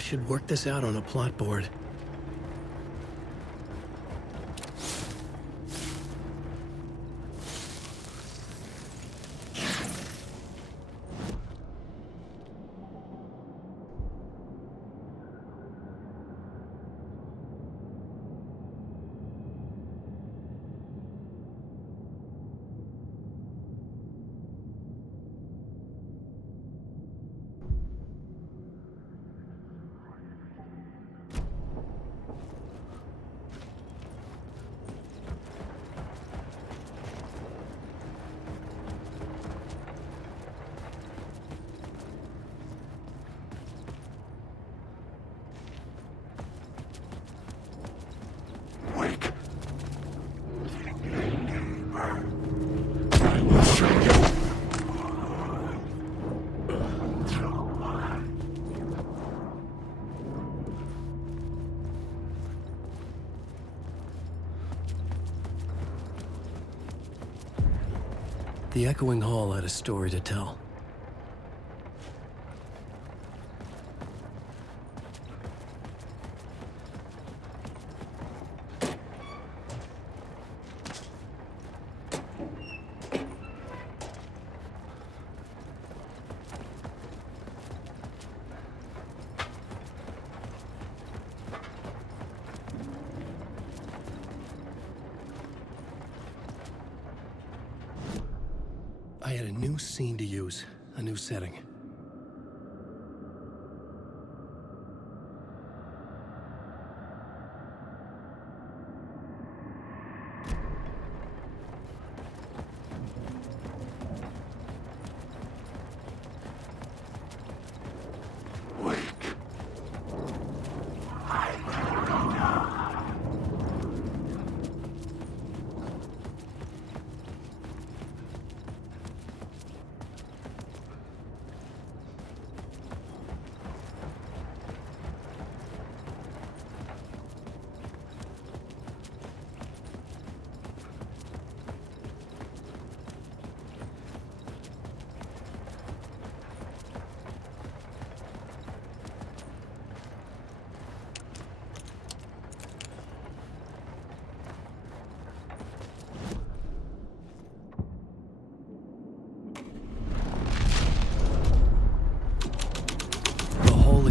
should work this out on a plot board. The echoing hall had a story to tell. I had a new scene to use, a new setting.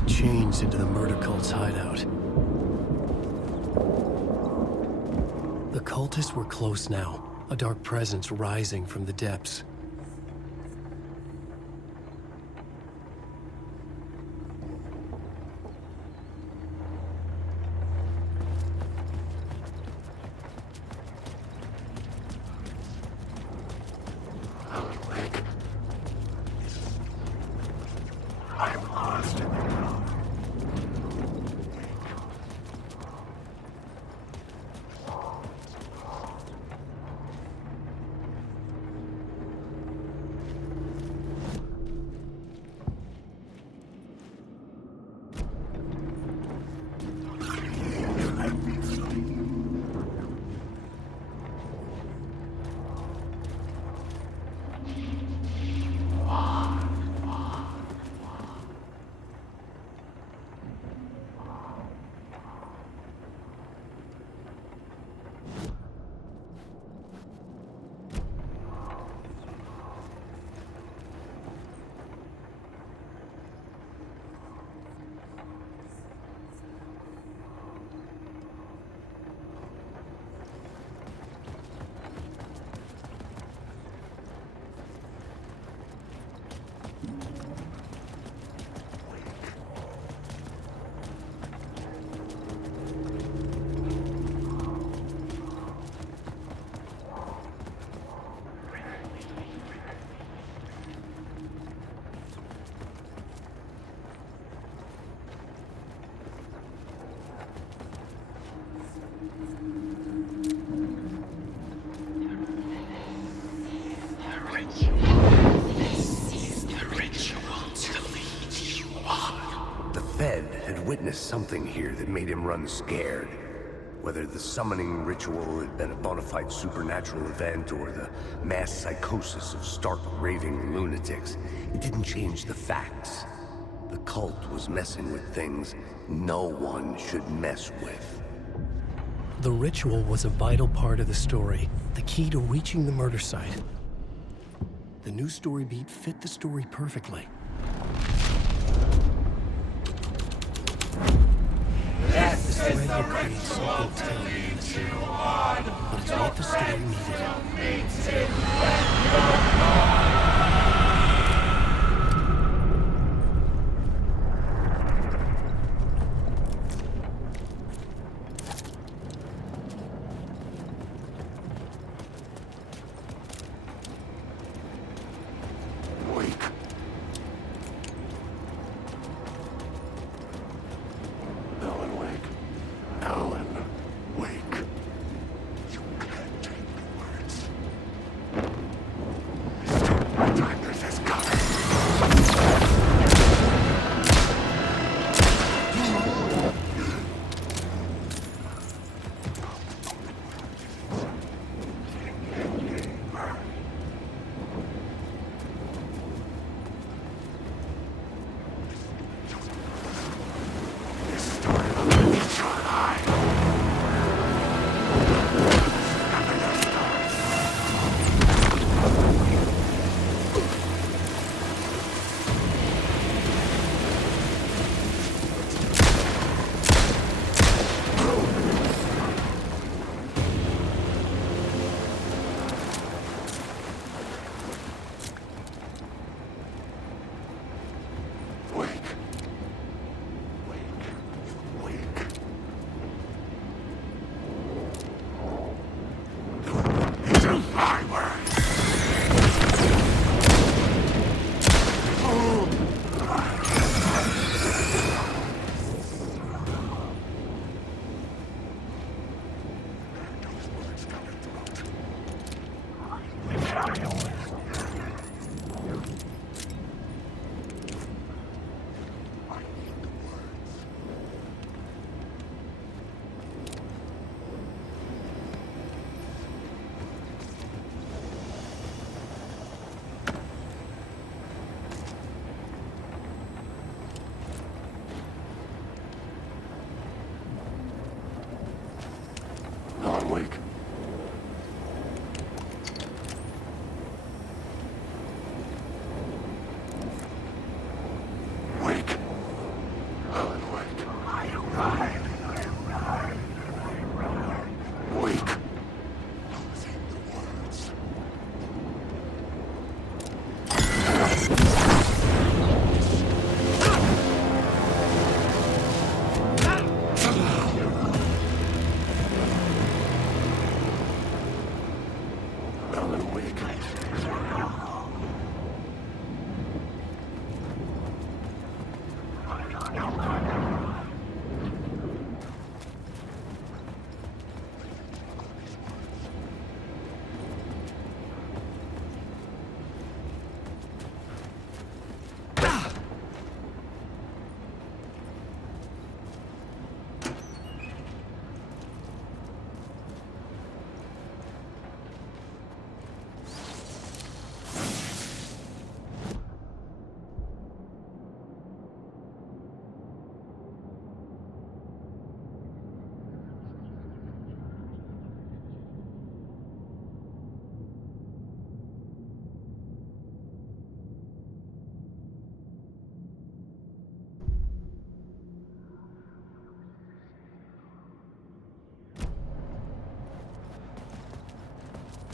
Changed into the murder cult's hideout. The cultists were close now, a dark presence rising from the depths. Witnessed something here that made him run scared. Whether the summoning ritual had been a bona fide supernatural event or the mass psychosis of stark raving lunatics, it didn't change the facts. The cult was messing with things no one should mess with. The ritual was a vital part of the story, the key to reaching the murder site. The new story beat fit the story perfectly. This thread will create something telling in the scene, but it's what the story needed.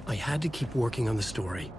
I had to keep working on the story.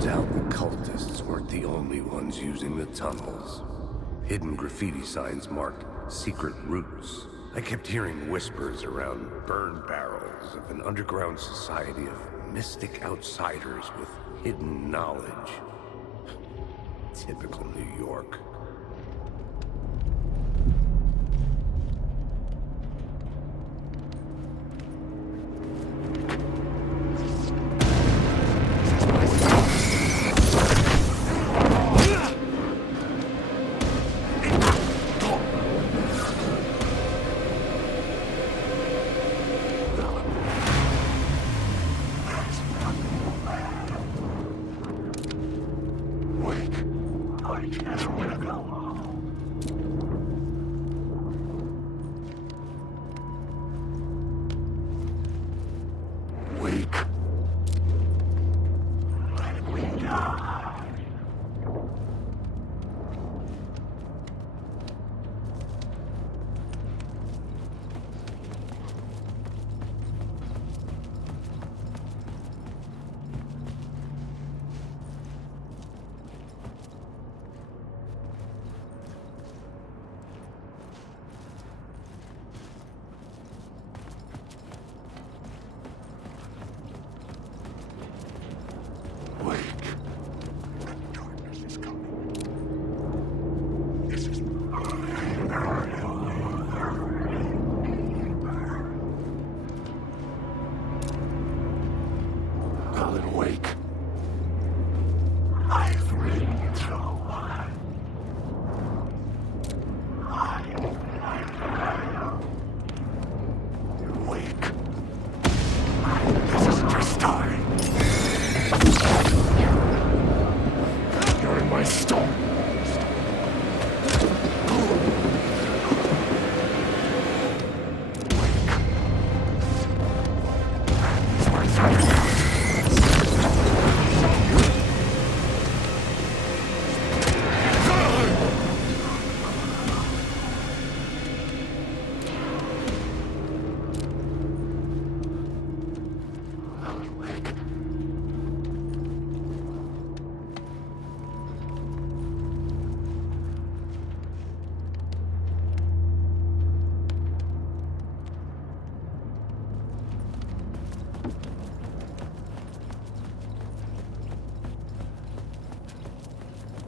Turns out the cultists weren't the only ones using the tunnels. Hidden graffiti signs marked secret routes. I kept hearing whispers around burn barrels of an underground society of mystic outsiders with hidden knowledge. Typical New York.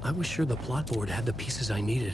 I was sure the plot board had the pieces I needed.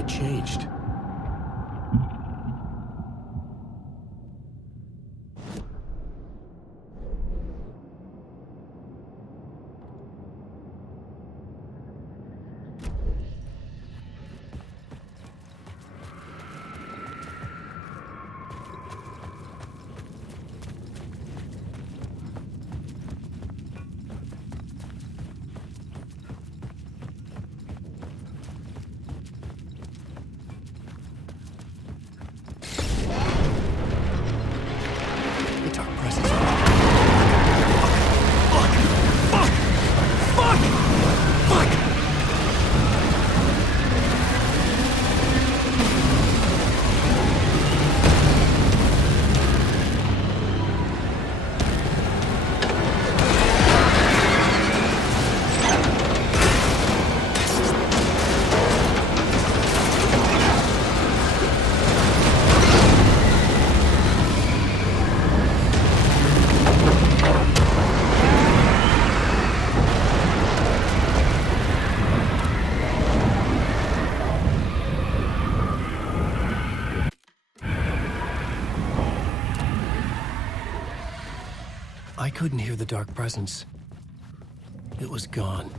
had changed. The dark presence. Fuck! I couldn't hear the dark presence. It was gone.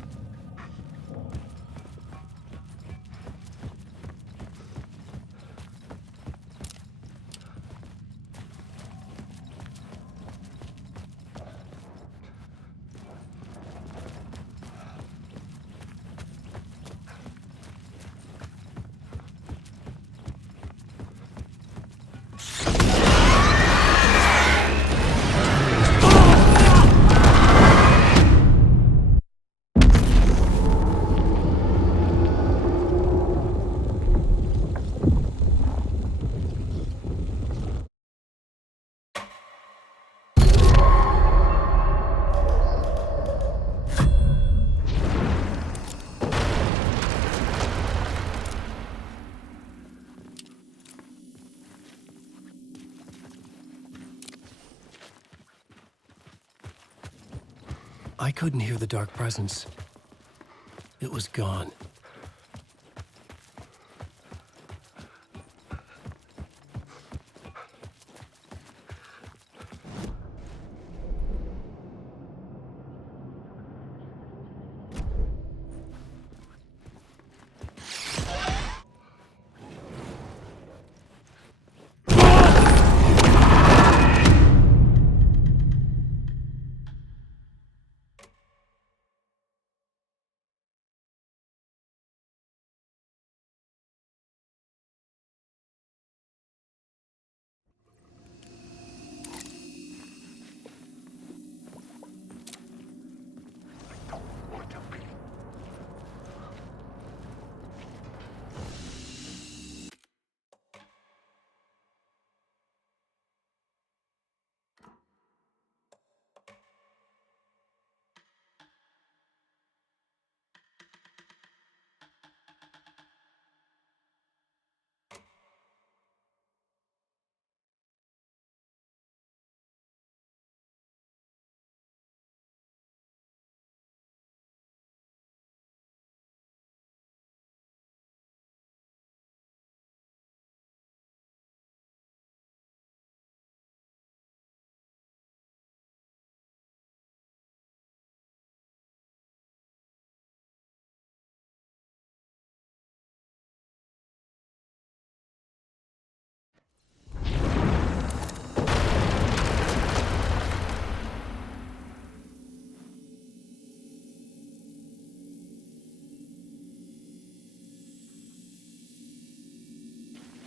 I couldn't hear the dark presence. It was gone.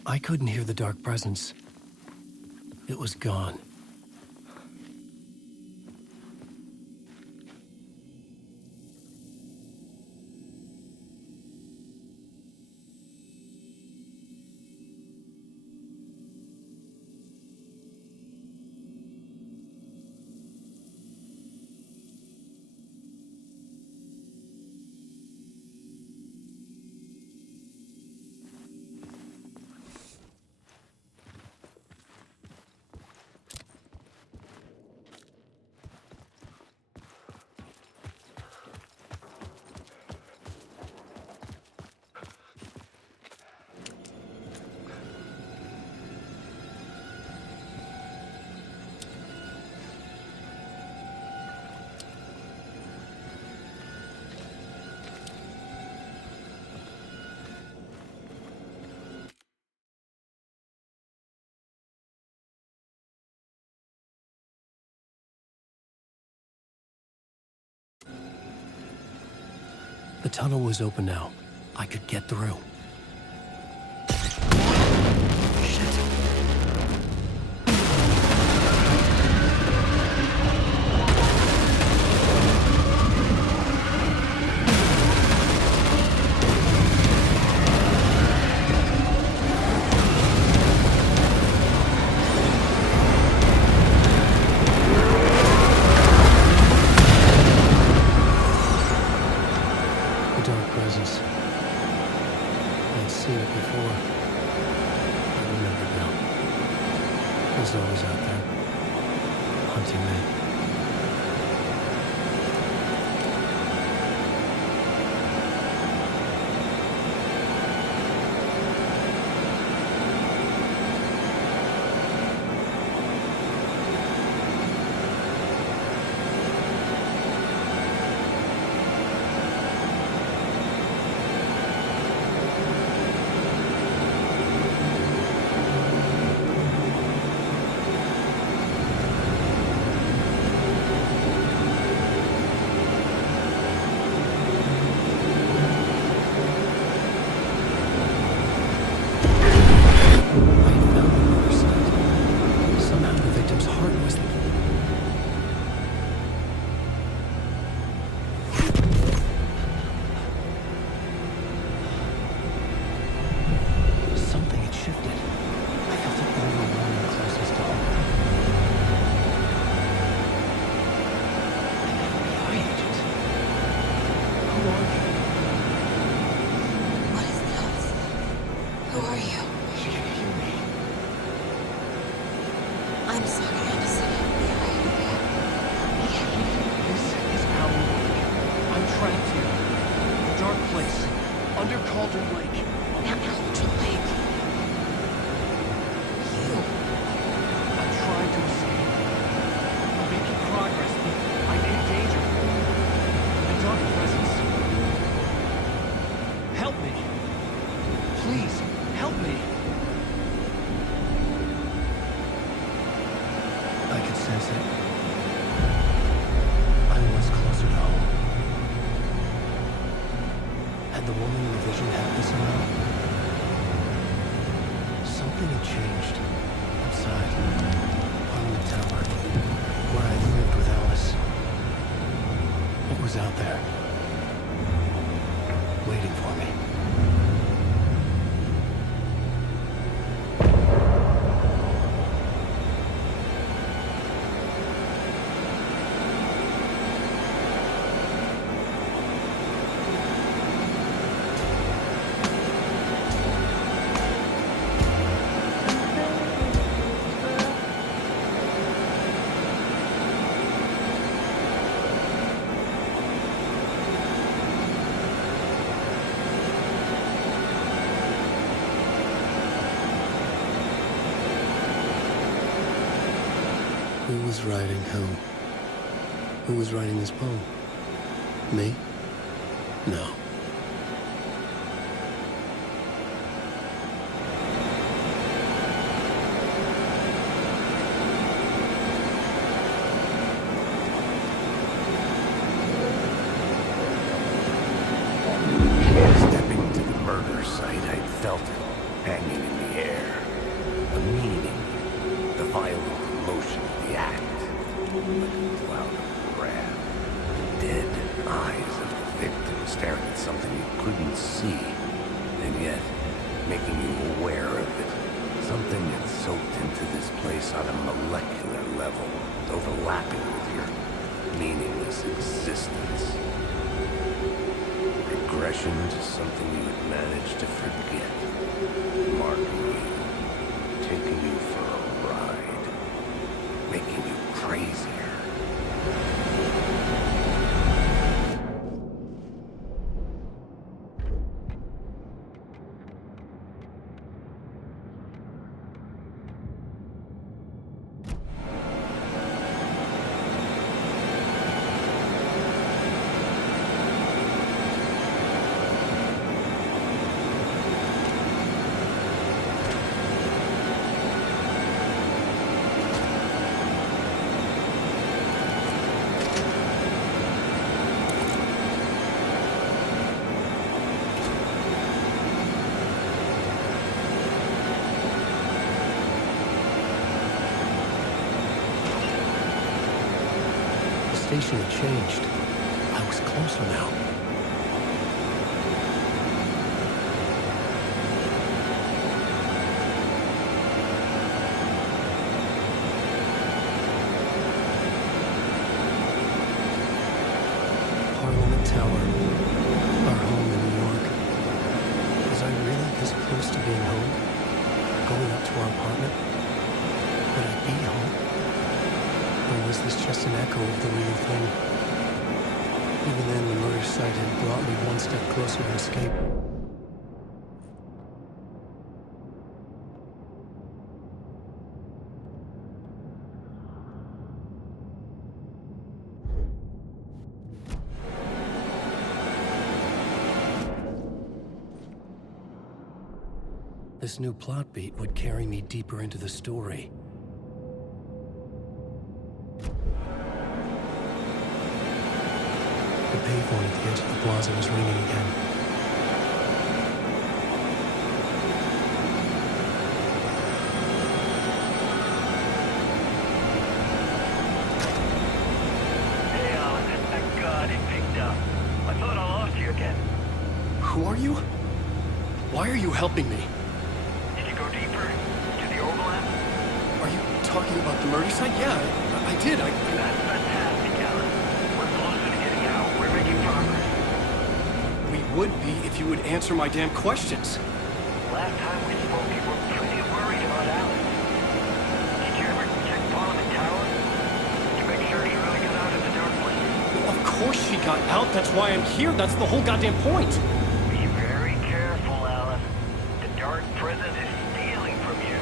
I couldn't hear the dark presence. It was gone. The tunnel was open now. I could get through. Always out there, hunting me. Out there, waiting for me. Who was writing who? Who was writing this poem? Me? No. Stepping to the murder site, I felt it hanging in the air. The meaning, the violent emotion of the act, like a cloud of wrath. The dead eyes of the victim staring at something you couldn't see, and yet making you aware of it. Something that soaked into this place on a molecular level, overlapping with your meaningless existence. Regression to something you had managed to forget. Marking you, taking you for a ride, making you crazier. station had changed. I was closer now. Parliament Tower, our home in New York. Was I really this close to being home? Going up to our apartment? Would I be home? Or was this just an echo of the real thing? Even then, the murder site had brought me one step closer to escape. This new plot beat would carry me deeper into the story. The payphone at the edge of the plaza was ringing again. Hey, Alan. Thank God it picked up. I thought I lost you again. Who are you? Why are you helping me? Did you go deeper to the overlap? Are you talking about the murder site? Yeah, I did. That's fantastic, Alan. We're closer to getting out. We're making progress. We would be if you would answer my damn questions. Last time we spoke, you were pretty worried about Alice. Did you ever check Parliament Tower? Did you make sure she really got out of the dark place? Well, of course she got out. That's why I'm here. That's the whole goddamn point. Be very careful, Alan. The dark presence is stealing from you.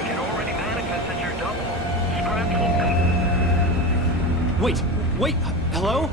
It can already manifest as your double. Scratch will come. Wait, hello?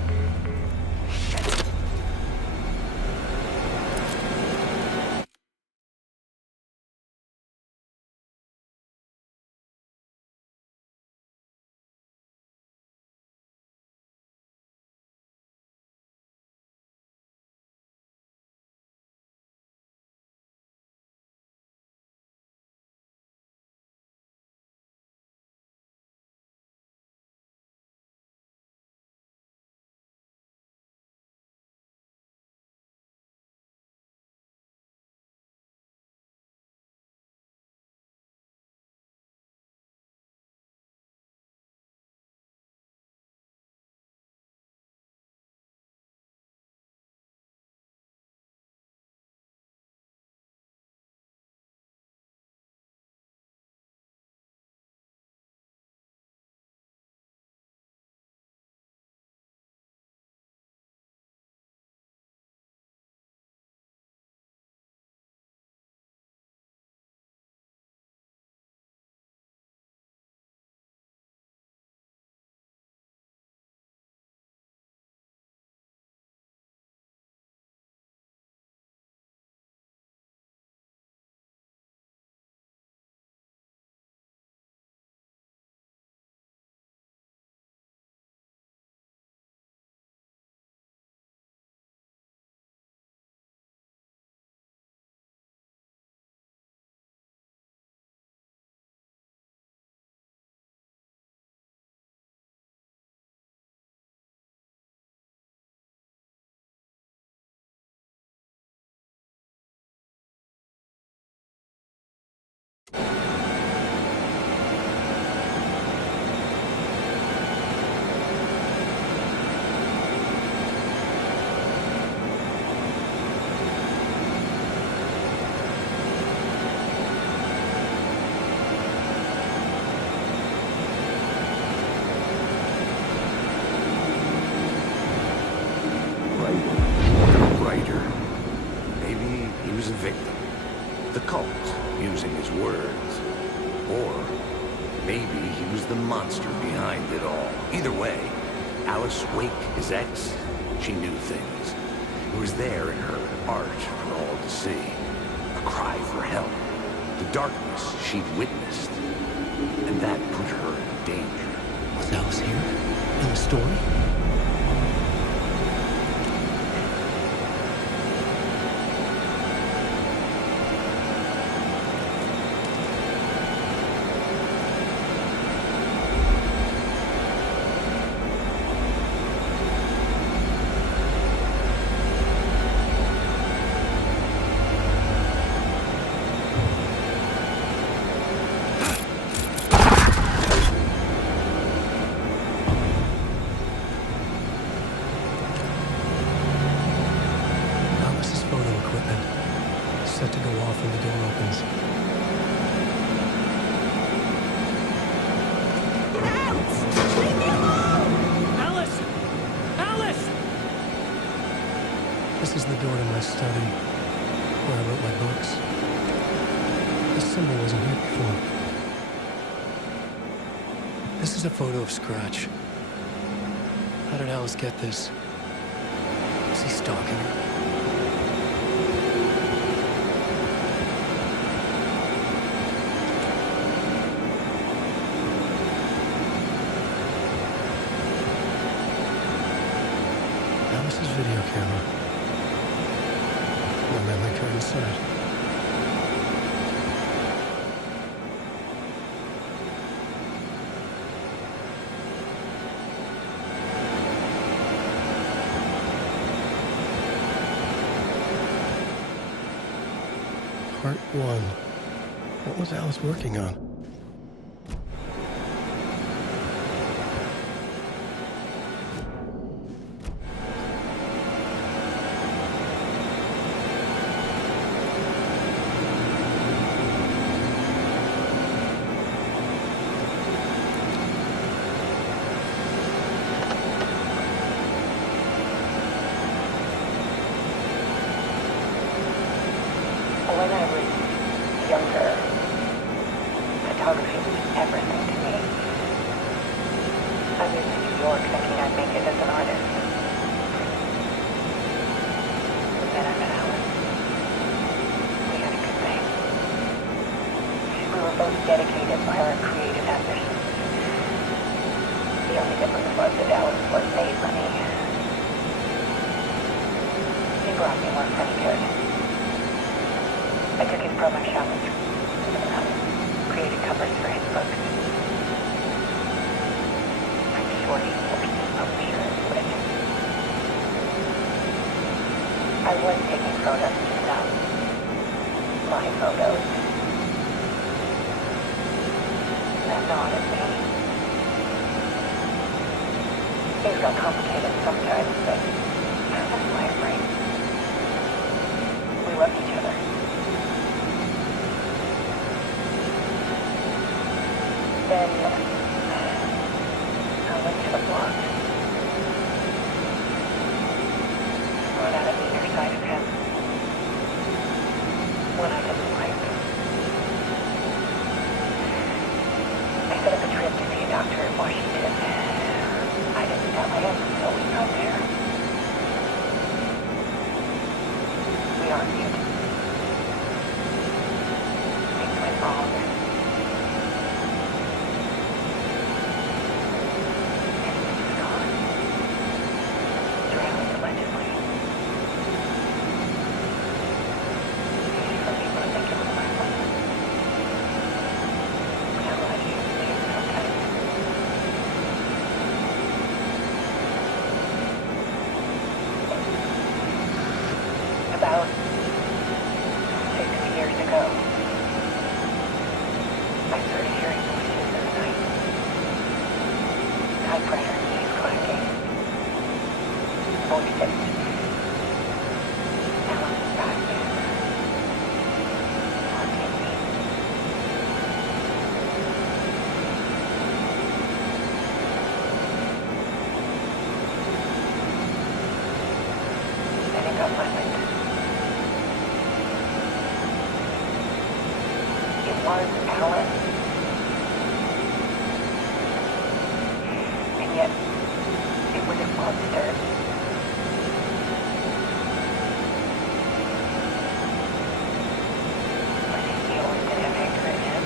The cult, using his words. Or maybe he was the monster behind it all. Either way, Alice Wake, his ex, she knew things. It was there in her art for all to see. A cry for help. The darkness she'd witnessed. And that put her in danger. Was Alice here? In the story? off when the door opens. Get out! Leave me alone! Alice! Alice! This is the door to my study, where I wrote my books. This symbol wasn't here before. This is a photo of Scratch. How did Alice get this? Is he stalking her? Alice's video camera. No memory card inside. Part 1. What was Alice working on? When I was younger, photography was everything to me. I moved to New York thinking I'd make it as an artist. But then I met Alice. We had a good thing. We were both dedicated by our creative ambitions. The only difference was that Alice was made money. He brought me work when he could. I took his promo challenge, created covers for his books. I'm sure he forced his publisher into it. I was taking photos, just not my photos. That gnawed at me. Things got complicated sometimes, but that's my brain. We loved each other. Then I went to the block. Brought out a meaner side of him. One I didn't like. I set up a trip to see a doctor in Washington. I didn't tell him until we got there. We argued. Things went wrong. About 6 years ago, I started hearing voices in the night. Typewriter keys clanking. Voices. Alice back there. Haunting me. Then it got violent. It was Alan. And yet, it was a monster. Was he always did have anger in him?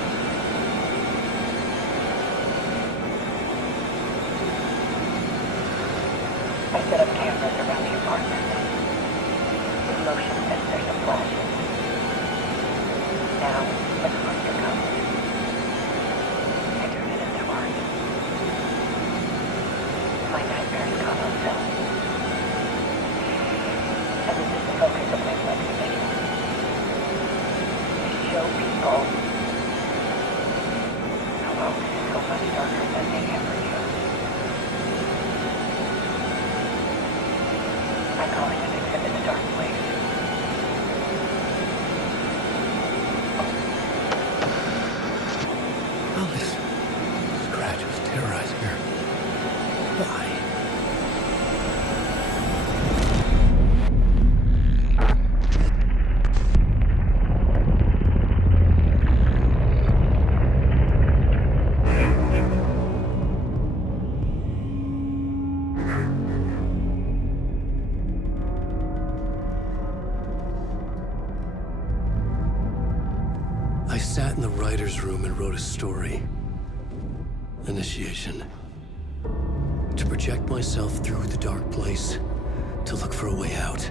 I set up cameras around the apartment. With motion sensors and flashes. Now, when the monster comes, I turn it into art. My nightmares caught on film. And this is the focus of my new exhibition. To show people how art is so much darker than they ever knew. I'm calling this exhibit The Dark Place. in the writer's room and wrote a story. Initiation. To project myself through the dark place, to look for a way out.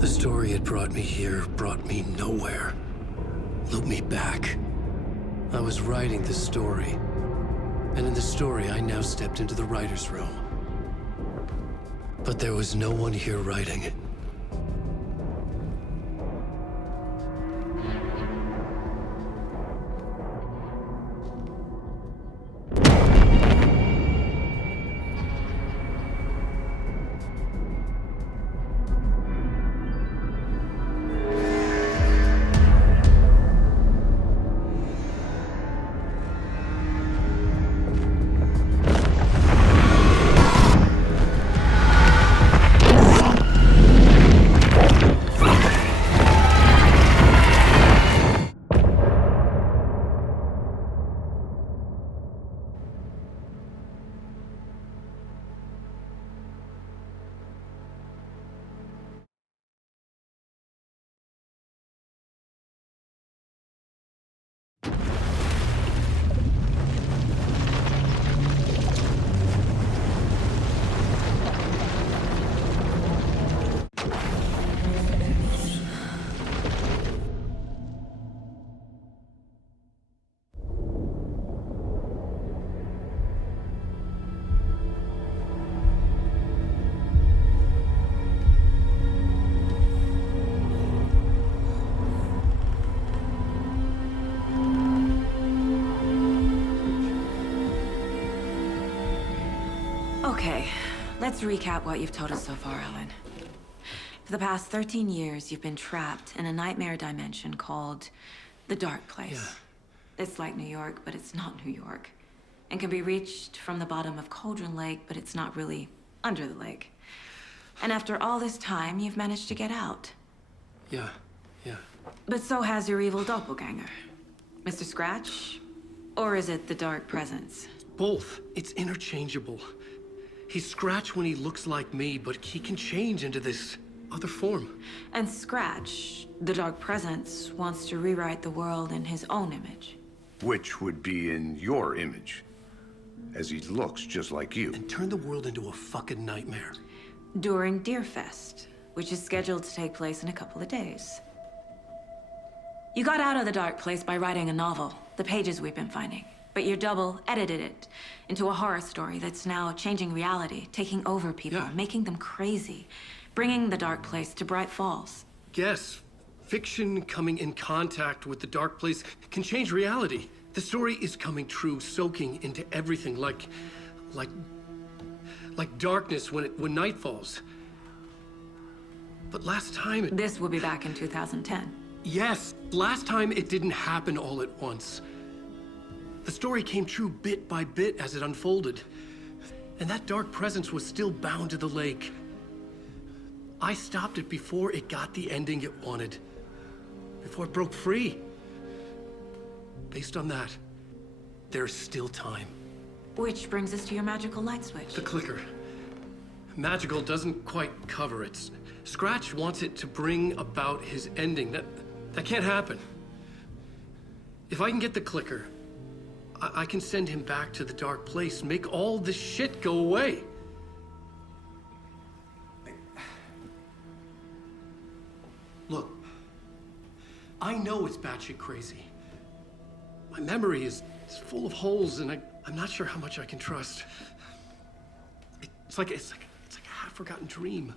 The story had brought me here, brought me nowhere. Looped me back. I was writing the story. And in the story, I now stepped into the writer's room. But there was no one here writing it. Okay, let's recap what you've told us so far, Alan. For the past 13 years, you've been trapped in a nightmare dimension called the Dark Place. Yeah. It's like New York, but it's not New York. And can be reached from the bottom of Cauldron Lake, but it's not really under the lake. And after all this time, you've managed to get out. Yeah. But so has your evil doppelganger. Mr. Scratch? Or is it the Dark Presence? Both. It's interchangeable. He's Scratch when he looks like me, but he can change into this other form. And Scratch, the Dark Presence, wants to rewrite the world in his own image. Which would be in your image, as he looks just like you. And turn the world into a fucking nightmare. During Deerfest, which is scheduled to take place in a couple of days. You got out of the Dark Place by writing a novel, the pages we've been finding. But your double edited it into a horror story that's now changing reality, taking over people, making them crazy, bringing the Dark Place to Bright Falls. Yes, fiction coming in contact with the Dark Place can change reality. The story is coming true, soaking into everything like darkness when night falls. But last time This will be back in 2010. Yes, last time it didn't happen all at once. The story came true bit by bit as it unfolded. And that dark presence was still bound to the lake. I stopped it before it got the ending it wanted. Before it broke free. Based on that, there's still time. Which brings us to your magical light switch. The clicker. Magical doesn't quite cover it. Scratch wants it to bring about his ending. That can't happen. If I can get the clicker, I can send him back to the Dark Place, make all this shit go away. Look, I know it's batshit crazy. My memory is full of holes, and I'm not sure how much I can trust. It's like a half-forgotten dream.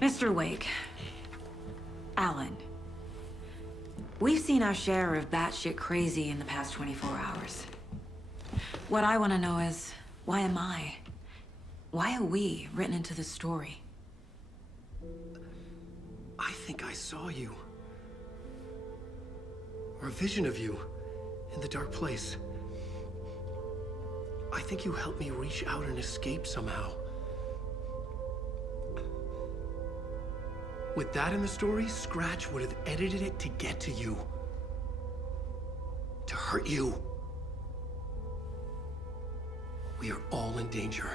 Mr. Wake, Alan, we've seen our share of batshit crazy in the past 24 hours. What I want to know is, why am I? Why are we written into the story? I think I saw you. Or a vision of you in the Dark Place. I think you helped me reach out and escape somehow. With that in the story, Scratch would have edited it to get to you. to hurt you. We are all in danger.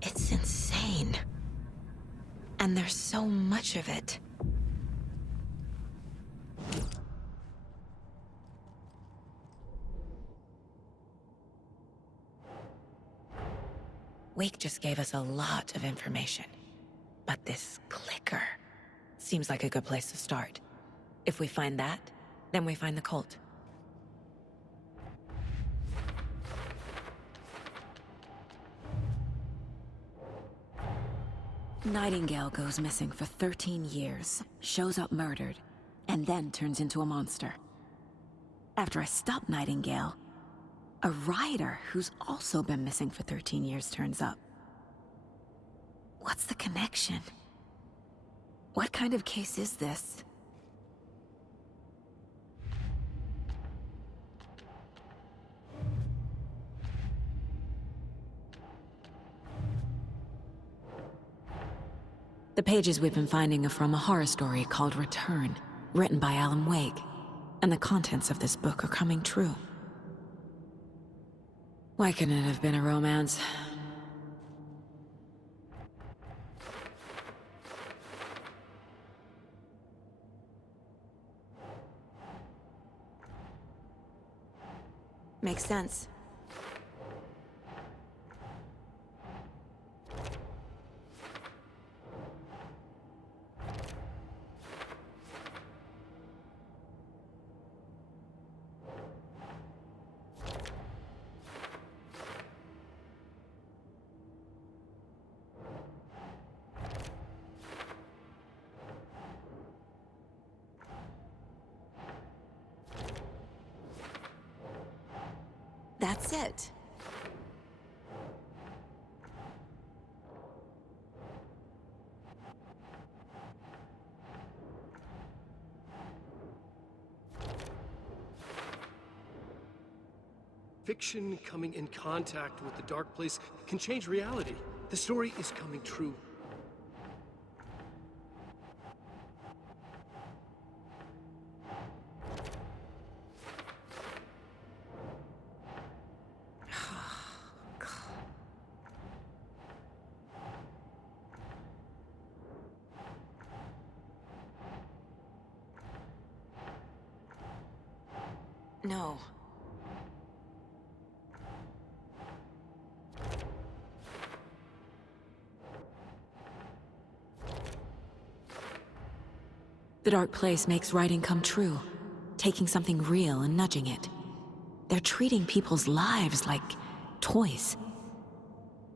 It's insane. And there's so much of it. Wake just gave us a lot of information. But this clicker seems like a good place to start. If we find that, then we find the cult. Nightingale goes missing for 13 years, shows up murdered, and then turns into a monster. After I stop Nightingale, a rider who's also been missing for 13 years turns up. What's the connection? What kind of case is this? The pages we've been finding are from a horror story called Return, written by Alan Wake, and the contents of this book are coming true. Why couldn't it have been a romance? Makes sense. That's it. Fiction coming in contact with the dark place can change reality. The story is coming true. No. The dark place makes writing come true, taking something real and nudging it. They're treating people's lives like toys.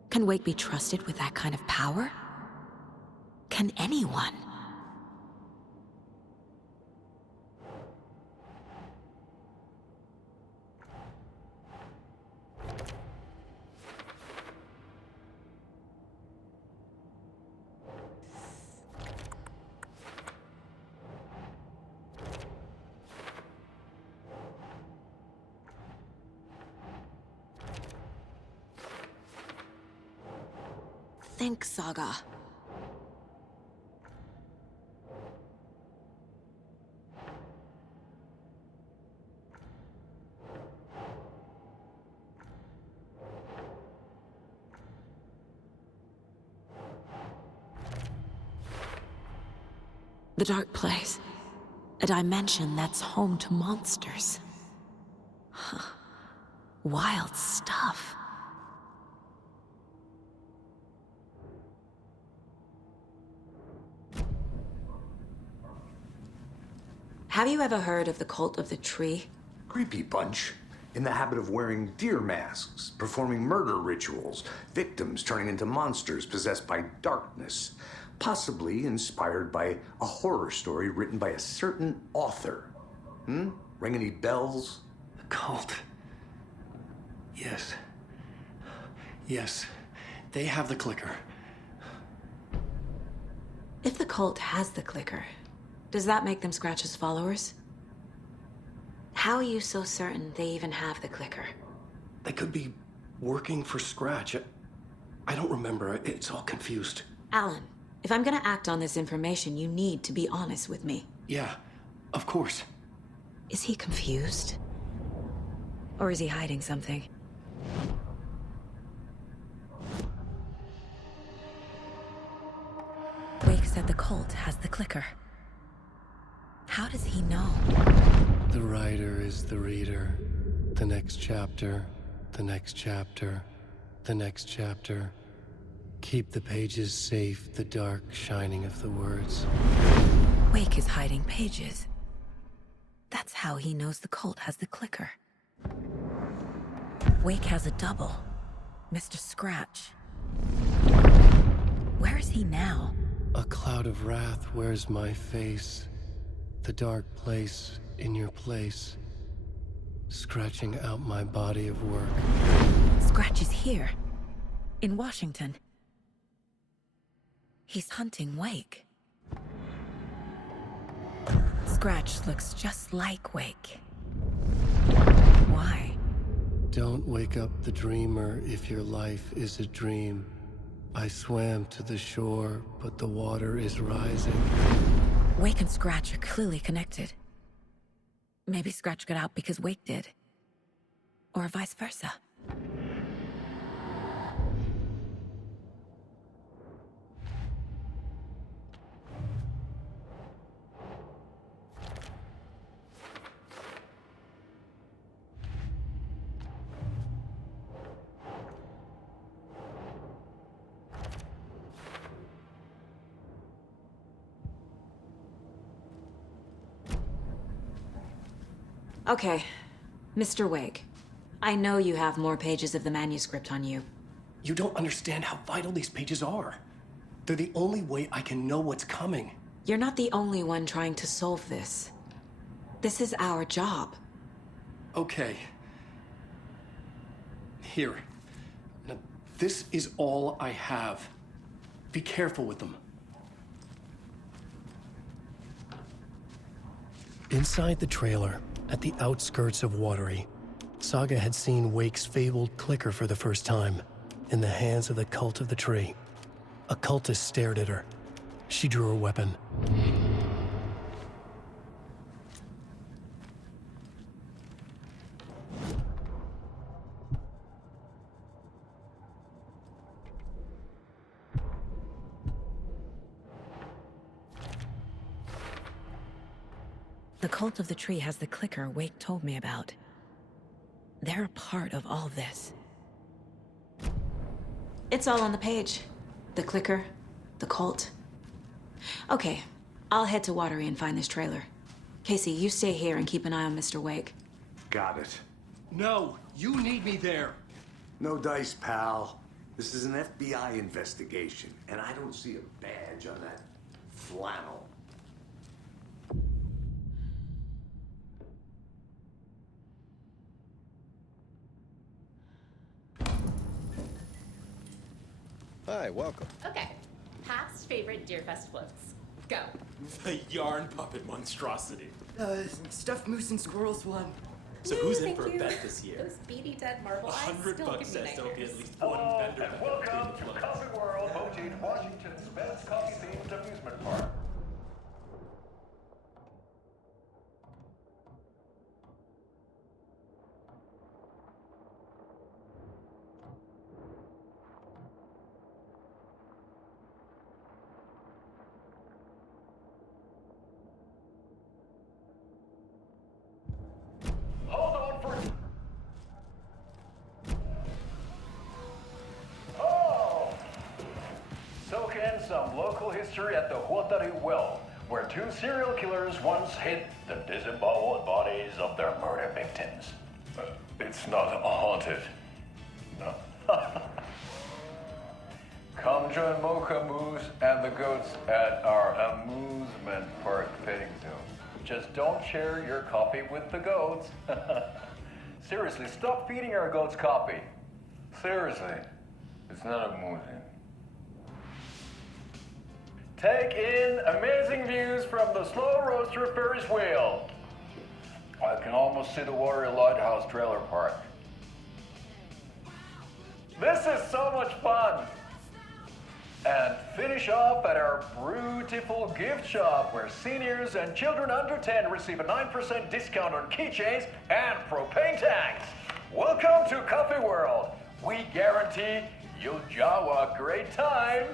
Can Wake be trusted with that kind of power? Can anyone? Think, Saga. The dark place. A dimension that's home to monsters. Huh. Wild stuff. Have you ever heard of the Cult of the Tree? Creepy bunch. In the habit of wearing deer masks, performing murder rituals, victims turning into monsters possessed by darkness. Possibly inspired by a horror story written by a certain author. Ring any bells? The cult. Yes. Yes. They have the clicker. If the cult has the clicker, does that make them Scratch's followers? How are you so certain they even have the clicker? They could be working for Scratch. I don't remember. It's all confused. Alan, if I'm gonna act on this information, you need to be honest with me. Yeah, of course. Is he confused? Or is he hiding something? Wake said the cult has the clicker. How does he know? The writer is the reader. The next chapter, the next chapter, the next chapter. Keep the pages safe, the dark shining of the words. Wake is hiding pages. That's how he knows the cult has the clicker. Wake has a double. Mr. Scratch. Where is he now? A cloud of wrath wears my face. The dark place in your place. Scratching out my body of work. Scratch is here. In Washington. He's hunting Wake. Scratch looks just like Wake. Why? Don't wake up the dreamer if your life is a dream. I swam to the shore, but the water is rising. Wake and Scratch are clearly connected. Maybe Scratch got out because Wake did. Or vice versa. Okay, Mr. Wake. I know you have more pages of the manuscript on you. You don't understand how vital these pages are. They're the only way I can know what's coming. You're not the only one trying to solve this. This is our job. Okay. Here. Now, this is all I have. Be careful with them. Inside the trailer, at the outskirts of Watery, Saga had seen Wake's fabled clicker for the first time, in the hands of the Cult of the Tree. A cultist stared at her. She drew her weapon. The Cult of the Tree has the clicker Wake told me about. They're a part of all this. It's all on the page. The clicker, the cult. Okay, I'll head to Watery and find this trailer. Casey, you stay here and keep an eye on Mr. Wake. Got it. No, you need me there. No dice, pal. This is an FBI investigation, and I don't see a badge on that flannel. Hi, welcome. Okay. Past favorite Deerfest floats. Go. The yarn puppet monstrosity. Stuffed moose and squirrels one. So Woo, who's in thank for you. a bet this year? Those beady dead marble eyes $100 still give says me there'll be nightmares. at least one vendor And back welcome between to the floats. Coffee World, Mojito, Washington's best coffee-themed amusement park. Hold on for... Oh! Soak in some local history at the Huatari Well, where two serial killers once hid the disemboweled bodies of their murder victims. It's not haunted. No. Come join Mocha Moose and the goats at our amusement park petting zoo. Just don't share your coffee with the goats. Seriously, stop feeding our goats coffee. Seriously, it's not amusing. Take in amazing views from the slow roaster Ferris wheel. I can almost see the Warrior Lighthouse trailer park. This is so much fun! And finish off at our beautiful gift shop where seniors and children under 10 receive a 9% discount on keychains and propane tanks. Welcome to Coffee World. We guarantee you'll jaw a great time.